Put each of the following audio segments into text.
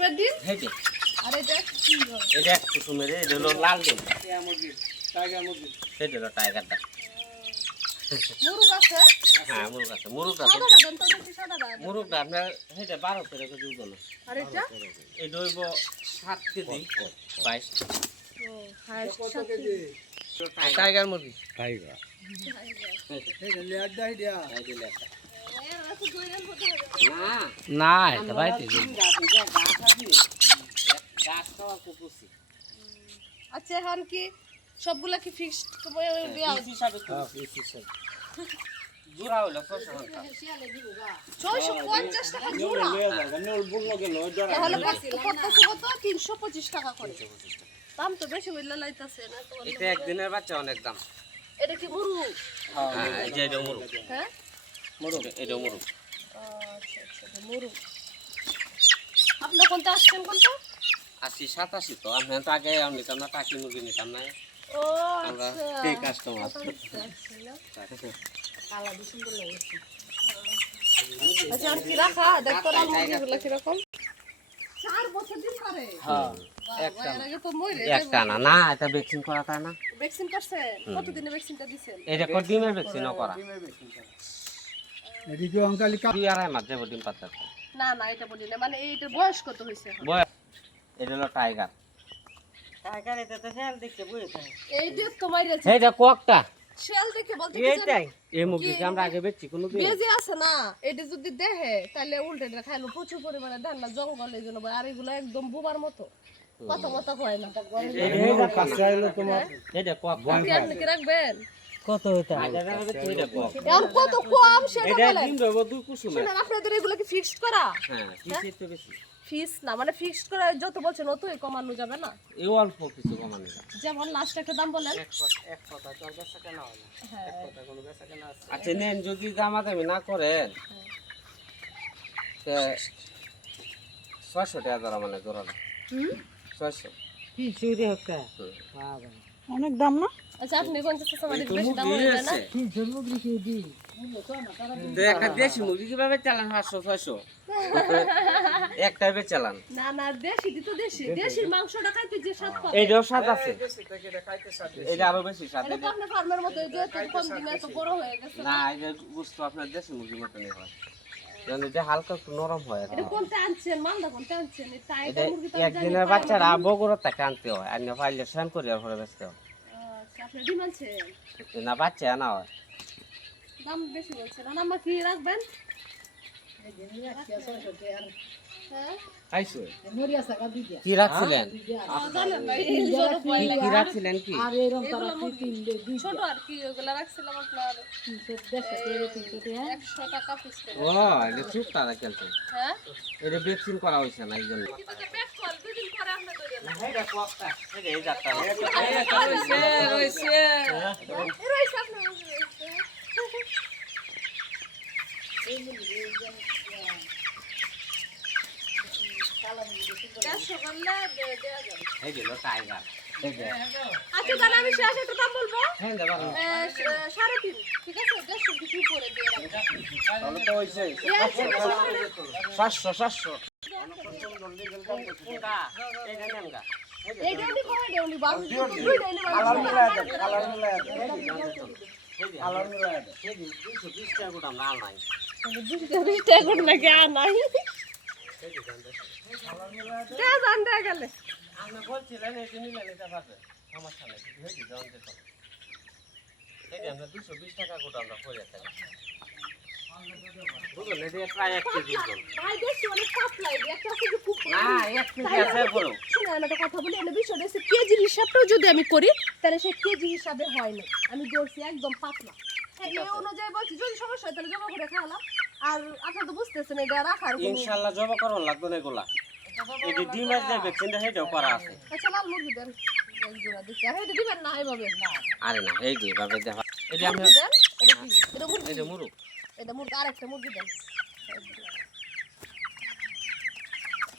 কুসুমের ডিম হেঁটে আর এটা কি এটা কুসুমের এটা হলো লাল ডিম মুরগি টাইগার মুরগি সেটা হলো টাইগারটা মুরগ আছে হ্যাঁ মুরগ আছে মুরগ আছে দেন। আপনার সেটা বারো তেরো কেজি ওজন আর এটা এই দইব সাত কেজি বাইশ টাইগার মুরগি টাইগার যে লেয়ার দাই দিয়া এই না এটা বাড়িতে আচ্ছা এখন কি সবগুলা কি ফিক্সড দেওয়া হিসাবে তো জোড়া টাকা ছয়শো পঞ্চাশ টাকা জোড়া। তাহলে করতেছে কত? তিনশো পঁচিশ টাকা করে। দাম তো বেশি মিললে লাইতেছে না এটা একদিনের বাচ্চা অনেক দাম। এটা কি মুরু হ্যাঁ এই যে এটা মুরগ। হ্যাঁ? মুরগ এটা মুরগ আচ্ছা আচ্ছা আপনার কোনটা আসছেন কোনটা? সাতাশি তো আমি তো আগে আমি নিতাম না টাকি মুরগি নিতাম না। ও আমরা আচ্ছা। আচ্ছা আর কি রাখা? দেখতো না মুরগিগুলো কীরকম? চার বছর দিন করে হ্যাঁ বাবা, এর আগে তো মরে একটা না না এটা ভ্যাকসিন করা তাই না। ভ্যাকসিন করছেন? কতদিনে ভ্যাকসিনটা দিছেন? এটা কো ডিমের ভ্যাকসিনও করা। এদিকে অঙ্কালি দুই আড়াই মাস যাব ডিম পাতা না না এটা বলি মানে এইটা বয়স কত হয়েছে বয়স এটা হলো টাইগার এই যে তোমার এইটা কোকটা। শিয়াল দেখে বলতে কি এই মুরগিকে আমরা আগে বেচছি কোনো দিন আছে না এটা যদি দেহে তাহলে উল্টে খাইলো প্রচুর পরিমাণে দেন না জঙ্গল এই জন্য আর এগুলো একদম বোবার মতো। কথা মতো হয় না আইলো তোমার। কক রাখবেন? কত হইতা এইটা এখন কত কম সেটা বলেন। ডিম দেবো দুই কুসুমে শুনেন আপনাদের এগুলো কি ফিক্সড করা? হ্যাঁ কিসের তো বেশি। ফিক্স না মানে ফিক্সড করা যত বলছেন অতই কমানো যাবে না। এই অল্প কিছু কমানো যায়। যেমন লাস্ট একটা দাম বলেন। হ্যাঁ আচ্ছা নেন যদি দামাদামি না করেন ছয়শো টাকা ধরা মানে হুম? ছয়শো। কি চুরি হকা হুম। অনেক দাম না? আচ্ছা আপনি বেশি দাম হয়ে না আছে। তিনশো মুরগি কেজি তো একটা দেশি মুরগি কীভাবে চালান? পাঁচশো ছয়শো? একটা বে চালান। না না দেশি তো দেশি। দেশির মাংসটা খাইতে যে স্বাদ পাবে। এইটাও স্বাদ আছে। এটা এটা আরও বেশি স্বাদ এটা আপনার ফার্মের মতো যে কম দিনে এত বড় হয়ে গেছে। না এই যে বুঝতো আপনার দেশি মুরগির মতনই হয়। এটা হালকা একটু নরম হয় এটা কোনটা আনছেন? মালদা কোনটা আনছেন? এই মুরগি তো একদিনের বাচ্চারা না। বগুড়া থেকে আনতে হয় আর না পাইলে করি আর পরে বেচতে হয়। আচ্ছা আপনি ডিম আনছেন? না বাচ্চা আনা হয়। দাম বেশি বলছেন। আর আমার কি রাখবেন? হ্যাঁ কি রাখছিলেন কি? কি তারা খেলতে। হ্যাঁ এটা ভ্যাকসিন করা হয়েছে না, এই জন্য। কিন্তু তো এই দিল টাইগার আচ্ছা তাহলে আমি শেষ একটা দাম বলব দেবা সাড়ে তিন ঠিক আছে দেড়শো কিছু উপরে দিয়ে রাখব সাতশো সাতশো এইটা উনি কয় দেয় বাবু। কালার মিলাই দেন কালার মিলাই দেন কালার মিলাই দুইশো বিশ টাকা করে আমরা আনাই দুইটা বিশটা এখন নাকি আনাই দেয়া যান দেয়া গেলে? আপনি বলছিলেন এই যে নিলেন এটা পাবে সমস্যা নেই কিন্তু হেঁটে যাওয়ান যেত না। এই আমরা দুশো বিশ টাকা করে আমরা করে থাকি বুঝলেন এটা প্রায় এক কেজি ভাই দেখছি অনেক পাতলা এটা একটা আছে যে খুব না এক কেজি আছে বলো শুনে আমি একটা কথা বলি এটা বিষয়টা হচ্ছে কেজির হিসাবটাও যদি আমি করি তাহলে সে কেজি হিসাবে হয় না। আমি ধরছি একদম পাতলা। হ্যাঁ, এই অনুযায়ী বলছি যদি সমস্যা হয় তাহলে জমা করে খাওয়ালাম আর আপনার তো বুঝতেছেন এটা রাখার কোনো ইনশাল্লাহ জবা করুন লাগবে না এগুলা। এই যে ডিমের যে ভ্যাকসিনটা সেটাও করা আছে। আচ্ছা লাল মুরগি দেন। এক জোড়া দিচ্ছি। আর এটা দিবেন না এভাবে? আরে না এই যে ভাবে দেখা এই যে আমি মুরগি দেন? এটা কি? এটা মুরগি? এই যে মুরুক এটা মুরগি আরেকটা মুরগি দেন।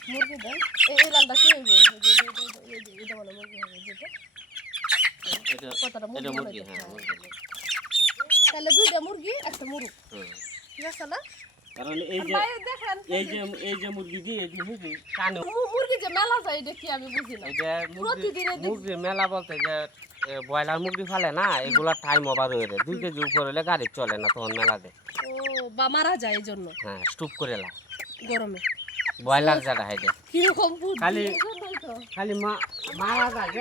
মুরগি দেন। এই এই লালটা কি হইব? এই যে এই যে- এই যে এটা বলে মুরগি হবে যেটা এটা কতটা এটা মুরগি মুরগি হ্যাঁ মুরগি। তাহলে দুইটা মুরগি একটা মুরগ। ঠিক আছে না? কারণ এই যে এই যে এই যে মুরগি দিয়ে এই যে কানে মুরগি যে মেলা যায় এটা কি আমি বুঝি না? এই মুরগি প্রতিদিন এই যে- মুরগি মেলা বলতে যে ব্রয়লার মুরগি ফালে না এগুলা টাইম ওভার হয়ে যায়। দুই কেজি উপর হলে গাড়ি চলে না তখন মেলা দেয় ও বা মারা যায় এই জন্য? হ্যাঁ স্টুপ করে লা গরমে। ব্রয়লার যেটা হয় যে। কীরকম খালি- মা মারা যায় যে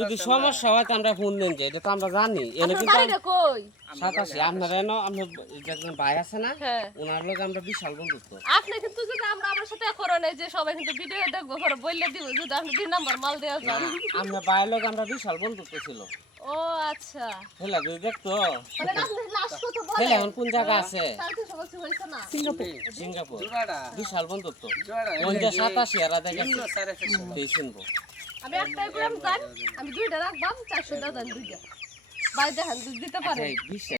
যদি সমস্যা হয় আমরা ফোন দেন যে এটা তো আমরা জানি। কিন্তু সাতাশি। আপনার এনো আপনার একজন ভাই আছে না হ্যাঁ। ওনার লোক আমরা বিশাল বন্ধুত্ব। আপনি কিন্তু যদি আমরা আমার সাথে করেন যে সবাই কিন্তু ভিডিও দেখব বললে দিব যদি আপনি দুই নাম্বার মাল দেওয়া যান। আমরা ভাইয়ের লোক আমরা বিশাল বন্ধুত্ব ছিল। ও আচ্ছা। হেলা যদি দেখতো? মানে হেলা এখন কোন জায়গা আছে? সিঙ্গাপুর। তো সিঙ্গাপুর। বিশাল বন্ধুত্ব পঞ্চাশ সাতাশি এরা দেখে চিনবো আমি একটাই গ্রাম যাই আমি দুইটা রাখবাম চারশো দাদা দুইটা। ভাই দেখেন দুধ দিতে পারে। বিশ